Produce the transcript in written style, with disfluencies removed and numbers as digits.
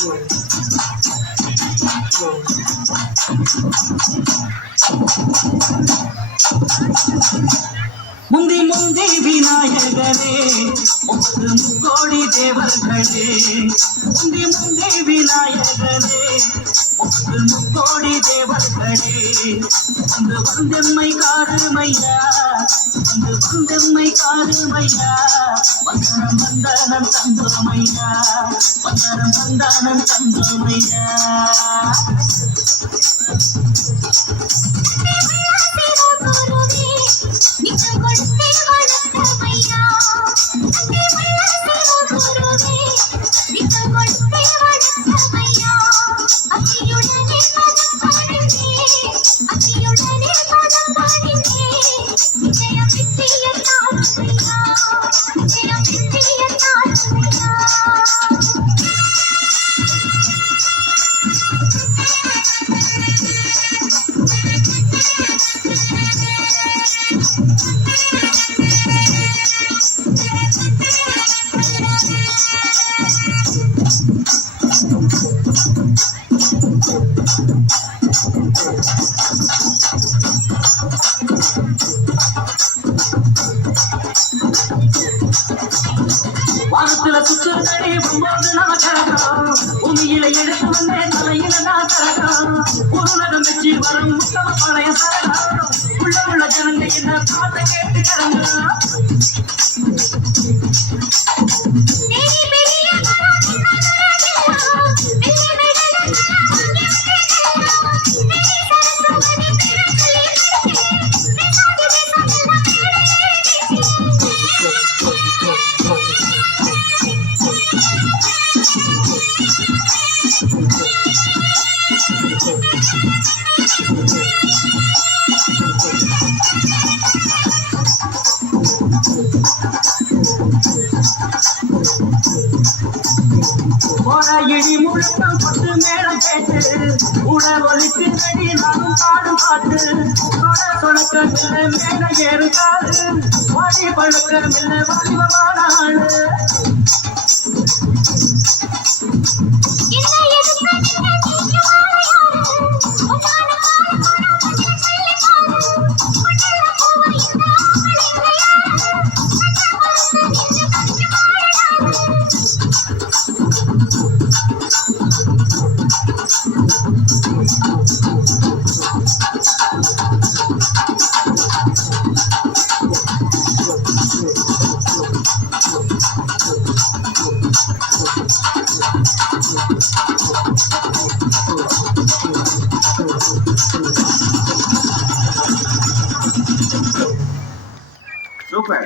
முந்தி முந்தி விநாயகரே முக்கோடி தேவர்களே, முந்தி முந்தி விநாயகரே முக்கோடி தேவர்களே, வந்து வந்தெம்மை காருமையா, வந்து வந்தெம்மை காருமையா, வந்தனம் வந்தனம் தந்தோமையா, வந்தனம் வந்தனம் தந்தோமையா. வானத்துல சுற்றுதடி ஒன்பது நமக்கரகம், பூமியில எடுத்து வந்தே தலையில நான் கரகம், உருளகம் வச்சு வரும் முத்தம பழைய சரகம், உள்ள ஜனங்க என்ன பாட்ட கேட்டு கரங்க. இடி முழுக்கம் பத்து மேடம் கேட்டு உடல் ஒலிக்கு நடி நானும் பாடும் பாட்டு, தொடக்கம் இல்லை மேல ஏறுகாது, வாடி பழக்கம் இல்லை வாலிபமான ஆளு. Super.